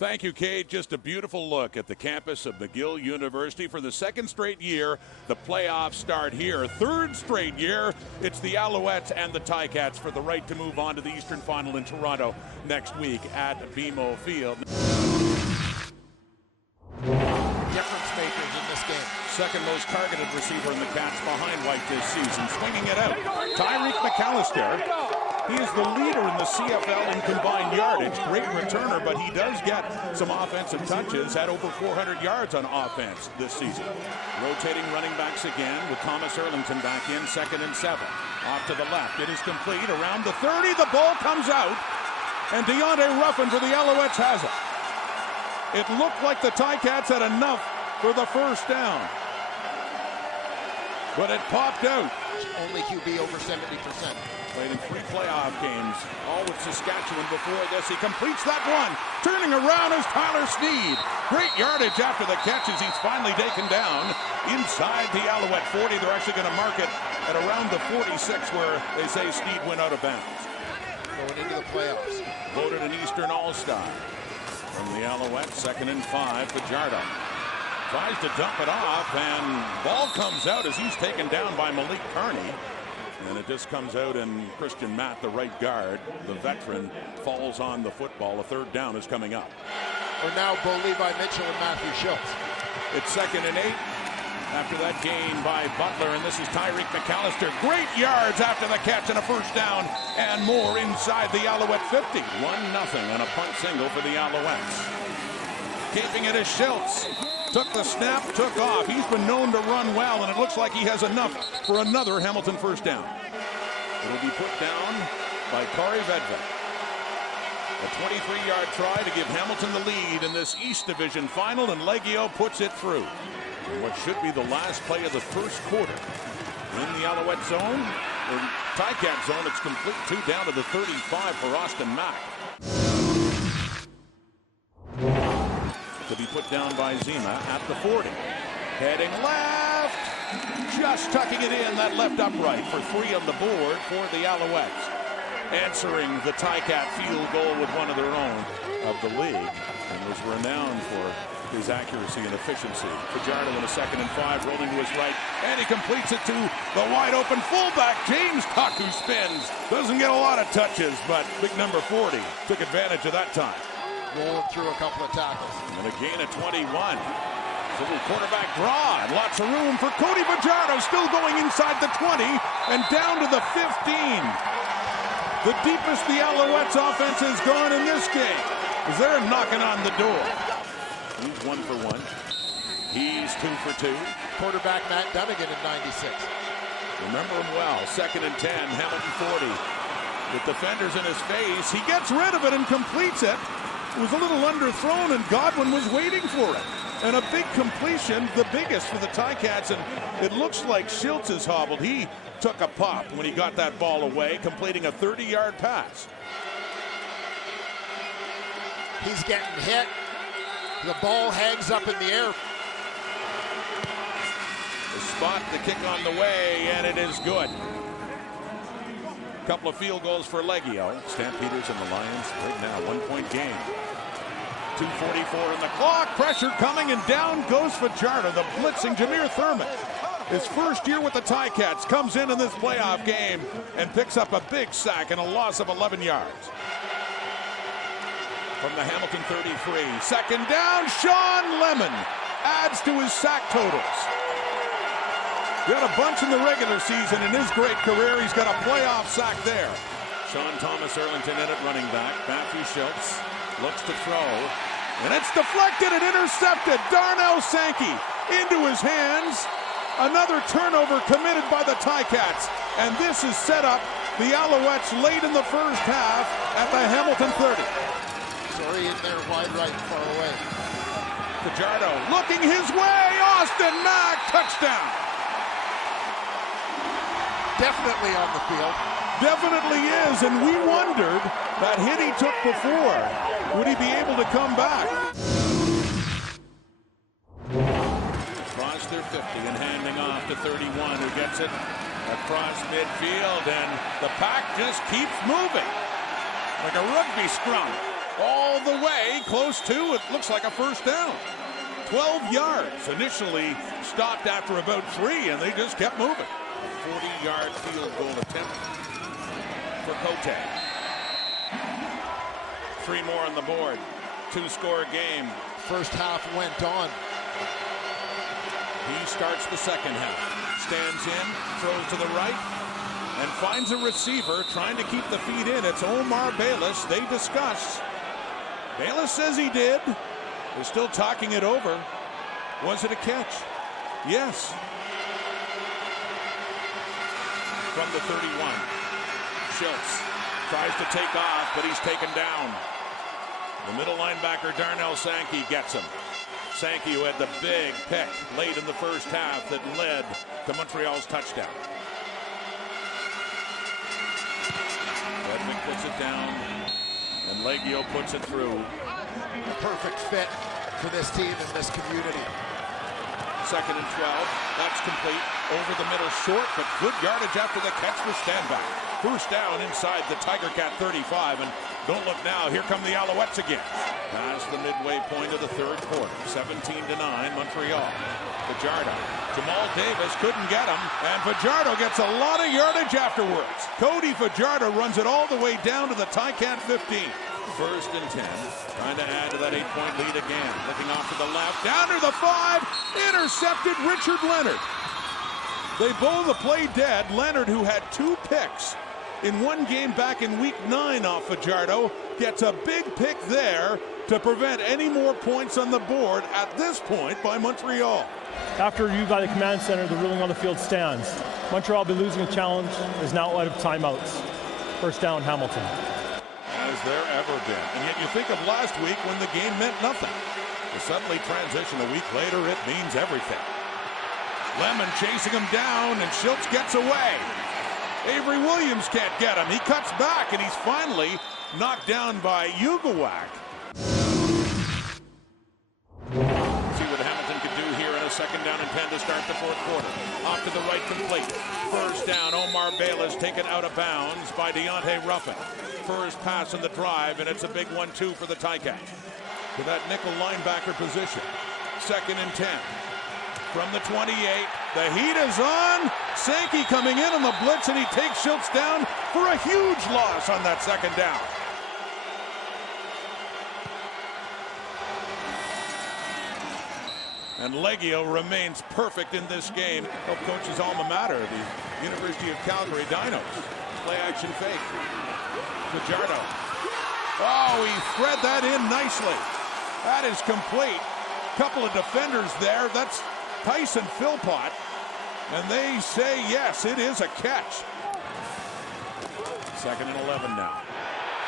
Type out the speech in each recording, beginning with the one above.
Thank you, Kate. Just a beautiful look at the campus of McGill University. For the second straight year, the playoffs start here. Third straight year, it's the Alouettes and the Ticats for the right to move on to the Eastern Final in Toronto next week at BMO Field. Difference makers in this game. Second most targeted receiver in the Cats behind White this season. Swinging it out. Tyreek McAllister. He is the leader in the CFL in combined yardage. Great returner, but he does get some offensive touches. Had over 400 yards on offense this season. Rotating running backs again with Thomas Erlington back in, 2nd and 7. Off to the left. It is complete. Around the 30. The ball comes out. And Deontay Ruffin for the Alouettes has it. It looked like the Ticats had enough for the first down. But it popped out. Only QB over 70%. Played in 3 playoff games, all with Saskatchewan before this. He completes that one. Turning around is Tyler Sneed. Great yardage after the catches. He's finally taken down inside the Alouette 40. They're actually going to mark it at around the 46 where they say Sneed went out of bounds. Going into the playoffs. Voted an Eastern All-Star. From the Alouettes, 2nd and 5, Fajardo. Tries to dump it off, and ball comes out as he's taken down by Malik Carney. And it just comes out, and Christian Matt, the right guard, the veteran, falls on the football. A third down is coming up. Or now Bo Levi Mitchell and Matthew Schultz. It's 2nd and 8 after that gain by Butler, and this is Tyreek McAllister. Great yards after the catch and a first down, and more inside the Alouette 50. 1-0 on a punt single for the Alouettes. Keeping it is Schultz. Took the snap, took off. He's been known to run well, and it looks like he has enough for another Hamilton first down. It'll be put down by Corey Vedvik. A 23-yard try to give Hamilton the lead in this East Division final, and Leggio puts it through. And what should be the last play of the first quarter. In the Alouette zone, or Ticat zone, it's complete. 2 down to the 35 for Austin Mack. To be put down by Zima at the 40. Heading left. Just tucking it in, that left upright for 3 on the board for the Alouettes. Answering the Ticat field goal with one of their own of the league, and was renowned for his accuracy and efficiency. Fajardo in a 2nd and 5, rolling to his right, and he completes it to the wide open fullback, James Tuck, who spins. Doesn't get a lot of touches, but big number 40 took advantage of that time. Rolling through a couple of tackles. And a gain of 21. So the quarterback draw, and lots of room for Cody Fajardo, still going inside the 20 and down to the 15. The deepest the Alouettes offense has gone in this game, as they're knocking on the door. He's 1 for 1. He's 2 for 2. Quarterback Matt Dunnigan in 96. Remember him well. 2nd and 10, Hamilton 40. With defenders in his face, he gets rid of it and completes it. It was a little underthrown, and Godwin was waiting for it. And a big completion, the biggest for the Ticats, and it looks like Schultz is hobbled. He took a pop when he got that ball away, completing a 30-yard pass. He's getting hit. The ball hangs up in the air. The spot, the kick on the way, and it is good. A couple of field goals for Leggio. Stampeders and the Lions right now, 1-point game. 2:44 in the clock. Pressure coming, and down goes Fajardo. The blitzing Jameer Thurman. His first year with the Ticats comes in this playoff game and picks up a big sack and a loss of 11 yards. From the Hamilton 33. 2nd down, Sean Lemon adds to his sack totals. Got a bunch in the regular season. In his great career, he's got a playoff sack there. Sean Thomas Erlington in at running back. Matthew Schultz looks to throw, and it's deflected and intercepted. Darnell Sankey into his hands. Another turnover committed by the Ticats, and this has set up the Alouettes late in the first half at the Hamilton 30. Sorry, in there, wide right, far away. Fajardo looking his way. Austin Mack, touchdown. Definitely on the field. Definitely is, and we wondered that hit he took before. Would he be able to come back? Across their 50 and handing off to 31, who gets it across midfield, and the pack just keeps moving like a rugby scrum. all the way, close to, it looks like a first down. 12 yards, initially stopped after about 3, and they just kept moving. 40-yard field goal attempt for Cote. 3 more on the board. 2-score game. First half went on. He starts the second half. Stands in, throws to the right, and finds a receiver trying to keep the feet in. It's Omar Bayless. They discuss. Bayless says he did. They're still talking it over. Was it a catch? Yes. From the 31. Schultz tries to take off, but he's taken down. The middle linebacker, Darnell Sankey, gets him. Sankey, who had the big pick late in the first half that led to Montreal's touchdown. Redmond puts it down, and Leggio puts it through. A perfect fit for this team in this community. 2nd and 12. That's complete. Over the middle, short, but good yardage after the catch for Stanback. First down inside the Tiger Cat 35, and don't look now, here come the Alouettes again. Past the midway point of the third quarter, 17-9, Montreal. Fajardo. Jamal Davis couldn't get him, and Fajardo gets a lot of yardage afterwards. Cody Fajardo runs it all the way down to the Ticat 15. 1st and 10, trying to add to that 8-point lead again. Looking off to the left, down to the 5, intercepted Richard Leonard. They blow the play dead. Leonard, who had 2 picks in one game back in week 9 off Fajardo, gets a big pick there to prevent any more points on the board at this point by Montreal. After review by the command center, the ruling on the field stands. Montreal will be losing a challenge, is now out of timeouts. First down, Hamilton. Has there ever been? And yet you think of last week when the game meant nothing. To suddenly transition a week later, it means everything. Lemon chasing him down, and Schultz gets away. Avery Williams can't get him. He cuts back, and he's finally knocked down by Ugawak. See what Hamilton could do here in a 2nd down and 10 to start the 4th quarter. Off to the right, complete. First down, Omar Bayless taken out of bounds by Deontay Ruffin. First pass in the drive, and it's a big 1-2 for the Ticats. To that nickel linebacker position. 2nd and 10. From the 28, the heat is on. Sankey coming in on the blitz, and he takes Schultz down for a huge loss on that 2nd down. And Leggio remains perfect in this game. Help coach his alma mater, the University of Calgary Dinos. Play action fake. Fajardo. Oh, he thread that in nicely. That is complete. Couple of defenders there. That's Tyson Philpott. And they say, yes, it is a catch. 2nd and 11 now.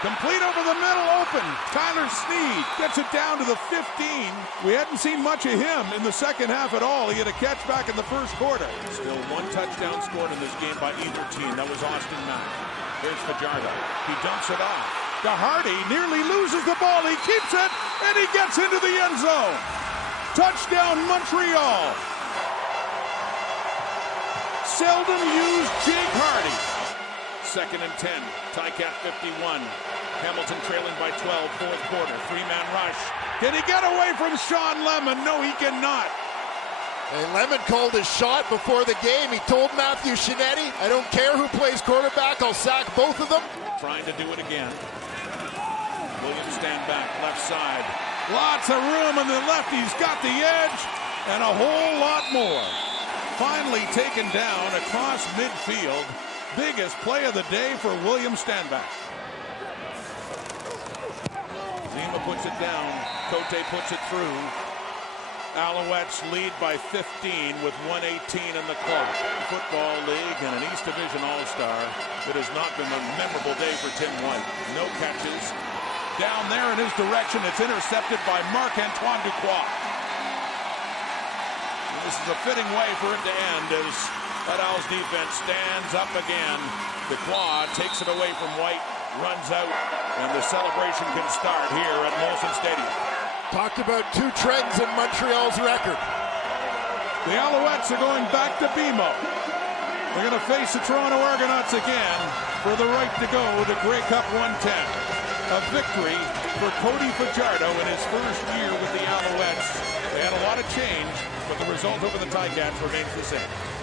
Complete over the middle, open. Tyler Sneed gets it down to the 15. We hadn't seen much of him in the second half at all. He had a catch back in the first quarter. Still 1 touchdown scored in this game by either team. That was Austin Mack. Here's Fajardo. He dumps it off. DeHardy nearly loses the ball. He keeps it, and he gets into the end zone. Touchdown, Montreal. Seldom used Jake Hardy. 2nd and 10. Ticat 51. Hamilton trailing by 12, 4th quarter. 3-man rush. Can he get away from Sean Lemon? No, he cannot. And Lemon called his shot before the game. He told Matthew Shinetti, I don't care who plays quarterback, I'll sack both of them. Trying to do it again. Williams stand back, left side. Lots of room on the left. He's got the edge and a whole lot more. Finally taken down across midfield. Biggest play of the day for William Stanback. Zima puts it down. Cote puts it through. Alouettes lead by 15 with 1:18 in the clock. Football League and an East Division All-Star. It has not been a memorable day for Tim White. No catches. Down there in his direction, it's intercepted by Marc-Antoine Duquois. And this is a fitting way for it to end as that Owls defense stands up again. Duquois takes it away from White, runs out, and the celebration can start here at Molson Stadium. Talked about 2 trends in Montreal's record. The Alouettes are going back to BMO. They're going to face the Toronto Argonauts again for the right to go to Grey Cup 110. a victory for Cody Fajardo in his first year with the Alouettes. They had a lot of change, but the result over the Ticats remains the same.